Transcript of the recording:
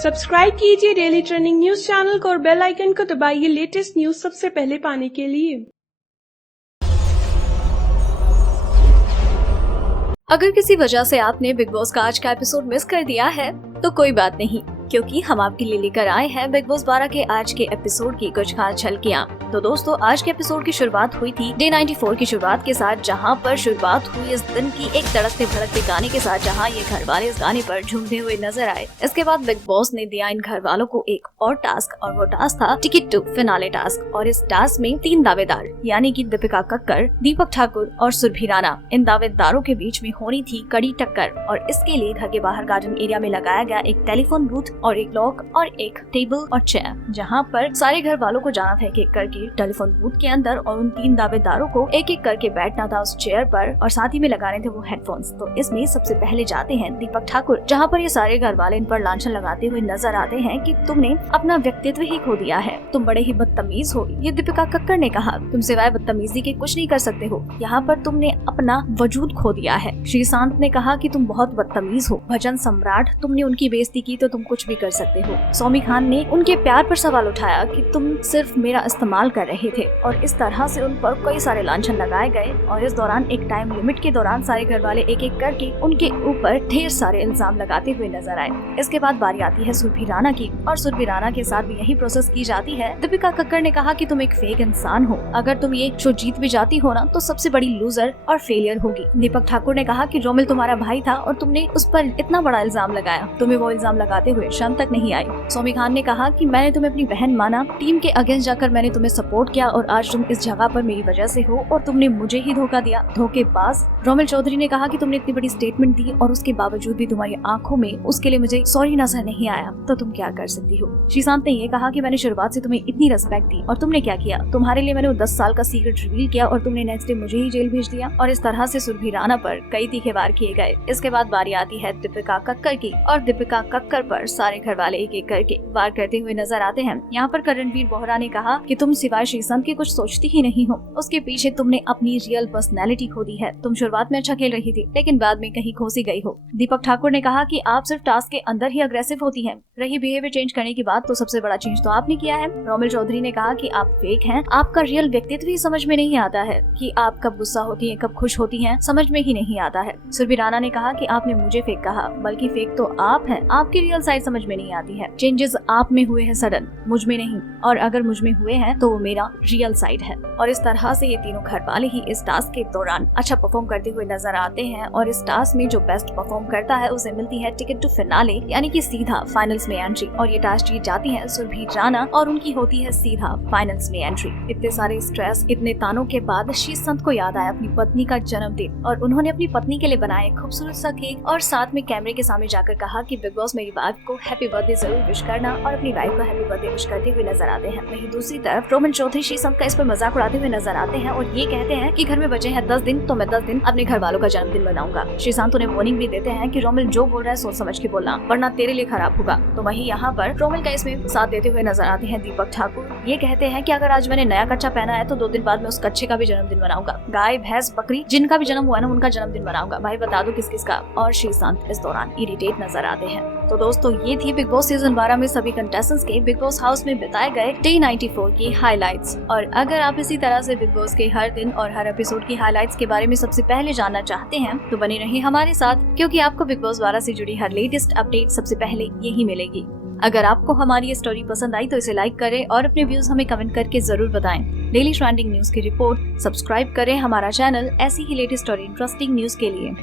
Subscribe कीजिए daily trending news channel को और बेल आइकन को दबाइए लेटेस्ट न्यूज सबसे पहले पाने के लिए। अगर किसी वजह से आपने बिग बॉस का आज का एपिसोड मिस कर दिया है तो कोई बात नहीं, क्योंकि हम आपके लिए लेकर आए हैं बिग बॉस 12 के आज के एपिसोड की कुछ खास झलकियां। तो दोस्तों, आज के एपिसोड की शुरुआत हुई थी डे 94 की शुरुआत के साथ, जहां पर शुरुआत हुई इस दिन की एक तड़कते भड़कते गाने के साथ, जहां ये घर वाले इस गाने पर झूमते हुए नजर आए। इसके बाद बिग बॉस ने दिया इन घर वालों को एक और टास्क, और वो टास्क था टिकट टू फिनाले टास्क। और इस टास्क में 3 दावेदार यानी कि दीपिका कक्कर, दीपक ठाकुर और सुरभि राणा, इन दावेदारों के बीच में होनी थी कड़ी टक्कर। और इसके लिए घर के बाहर गार्डन एरिया में लगाया गया एक टेलीफोन बूथ और एक लॉक और एक टेबल और चेयर, जहां पर सारे घर वालों को जाना था एक एक करके टेलीफोन बूथ के अंदर, और उन 3 दावेदारों को एक एक करके बैठना था उस चेयर पर, और साथ ही में लगाने थे वो हेडफोन्स। तो इसमें सबसे पहले जाते हैं दीपक ठाकुर, जहां पर ये सारे घर वाले इन पर लांछन लगाते हुए नजर आते हैं कि तुमने अपना व्यक्तित्व ही खो दिया है, तुम बड़े ही बदतमीज हो। ये दीपिका कक्कर ने कहा, तुम सिवाय बदतमीजी के कुछ नहीं कर सकते हो, यहाँ पर तुमने अपना वजूद खो दिया है। श्रीशांत ने कहा कि तुम बहुत बदतमीज हो। भजन सम्राट, तुमने उनकी बेइज्जती की तो तुम कुछ भी कर सकते हो। सौमी खान ने उनके प्यार पर सवाल उठाया कि तुम सिर्फ मेरा इस्तेमाल कर रहे थे, और इस तरह से उन पर कई सारे लांछन लगाए गए। और इस दौरान एक टाइम लिमिट के दौरान सारे घर वाले एक एक करके उनके ऊपर ढेर सारे इल्जाम लगाते हुए नजर आए। इसके बाद बारी आती है सुरभि राणा की, और सुरभि राणा के साथ भी यही प्रोसेस की जाती है। दीपिका कक्कर ने कहा कि तुम एक फेक इंसान हो, अगर तुम ये शो जीत भी जाती हो ना तो सबसे बड़ी लूजर और फेलियर होगी। दीपक ठाकुर ने कहा कि रोमिल तुम्हारा भाई था और तुमने उस पर इतना बड़ा इल्जाम लगाया, तुम्हें वो इल्जाम लगाते हुए शर्म तक नहीं आई। सौमी खान ने कहा कि मैंने तुम्हें अपनी बहन माना, टीम के अगेंस्ट जाकर मैंने तुम्हें सपोर्ट किया, और आज तुम इस जगह पर मेरी वजह से हो और तुमने मुझे ही धोखा दिया, धोखेबाज। रोमिल चौधरी ने कहा कि तुमने इतनी बड़ी स्टेटमेंट दी और उसके बावजूद भी तुम्हारी आंखों में उसके लिए मुझे सॉरी नजर नहीं आया, तो तुम क्या कर सकती हो। श्रीशांत ने ये कहा कि मैंने शुरुआत से तुम्हें इतनी रिस्पेक्ट दी और तुमने क्या किया, तुम्हारे लिए मैंने वो 10 साल का सीक्रेट रिवील किया और तुमने नेक्स्ट डे मुझे ही जेल भेज दिया। और इस तरह से सुरभि राणा पर कई तीखे वार किए गए। इसके बाद बारी आती है दीपिका कक्कर की, और दीपिका कक्कर पर सारे घर वाले एक एक करके वार करते हुए नजर आते हैं। यहाँ पर करणवीर बोहरा ने कहा कि तुम सिवाय श्रीशांत के कुछ सोचती ही नहीं हो, उसके पीछे तुमने अपनी रियल पर्सनैलिटी खो दी है। तुम शुरुआत में अच्छा खेल रही थी, लेकिन बाद में कहीं खोसी गई हो। दीपक ठाकुर ने कहा कि आप सिर्फ टास्क के अंदर ही अग्रेसिव होती हैं, रही बिहेवियर चेंज करने की बात तो सबसे बड़ा चेंज तो आपने किया है। रोमिल चौधरी ने कहा कि आप फेक हैं, आपका रियल व्यक्तित्व ही समझ में नहीं आता है कि आप कब गुस्सा होती हैं, कब खुश होती हैं, समझ में ही नहीं आता है। सुरभि राणा ने कहा कि आपने मुझे फेक कहा, बल्कि फेक तो आप हैं, आपकी रियल साइड समझ में नहीं आती है। चेंजेस आप में हुए हैं सडन, मुझ में नहीं, और अगर मुझ में हुए हैं तो वो मेरा रियल साइड है। और इस तरह से ये तीनों घर वाले ही इस टास्क के दौरान अच्छा परफॉर्म करते हुए नजर आते हैं, और इस टास्क में जो बेस्ट परफॉर्म करता है उसे मिलती है टिकट टू फिनाले, यानी कि सीधा फाइनल्स में एंट्री। और ये टास्क जीत जाती है सुरभि राणा, और उनकी होती है सीधा फाइनल्स में एंट्री। इतने सारे स्ट्रेस, इतने तानों के बाद श्रीसंत को याद आया अपनी पत्नी का जन्मदिन, और उन्होंने अपनी पत्नी के लिए बनाया एक खूबसूरत सा केक, और साथ में कैमरे के सामने जाकर कहा कि बिग बॉस मेरी वाइफ को हैप्पी बर्थडे जरूर विश करना, और अपनी वाइफ को हैप्पी बर्थडे विश करते हुए नजर आते हैं। वहीं दूसरी तरफ रोमिल चौधरी श्रीसंत का इस पर मजाक उड़ाते हुए नजर आते हैं, और ये कहते हैं कि घर में बचे हैं 10 दिन, तो मैं 10 दिन अपने घर वालों का जन्मदिन बनाऊंगा। श्रीशांत उन्हें वार्निंग भी देते हैं कि रोमिल जो बोल रहा है सोच समझ के बोलना, वरना तेरे लिए खराब होगा। तो वहीं यहाँ पर रोमिल का इसमें साथ देते हुए नजर आते हैं दीपक ठाकुर। ये कहते हैं कि अगर आज मैंने नया कच्चा पहना है तो 2 दिन बाद मैं उस कच्चे का भी जन्मदिन बनाऊंगा, गाय भैंस बकरी जिनका भी जन्म हुआ ना उनका जन्मदिन बनाऊंगा। भाई बता दो किस किस का। और श्रीशांत इस दौरान इरिटेट नजर आते हैं। तो दोस्तों, ये थी बिग बॉस सीजन 12 में सभी कंटेस्टेंट्स के बिग बॉस हाउस में बिताए गए डे 94 की हाइलाइट्स। और अगर आप इसी तरह से बिग बॉस के हर दिन और हर एपिसोड की हाइलाइट्स के बारे में सबसे पहले जानना चाहते हैं तो बने रहिए हमारे साथ, क्योंकि आपको बिग बॉस 12 से जुड़ी हर लेटेस्ट अपडेट सबसे पहले यही मिलेगी। अगर आपको हमारी ये स्टोरी पसंद आई तो इसे लाइक करें और अपने व्यूज हमें कमेंट करके जरूर बताएं। डेली ट्रेंडिंग न्यूज की रिपोर्ट सब्सक्राइब करें हमारा चैनल ऐसी ही लेटेस्ट और इंटरेस्टिंग न्यूज के लिए।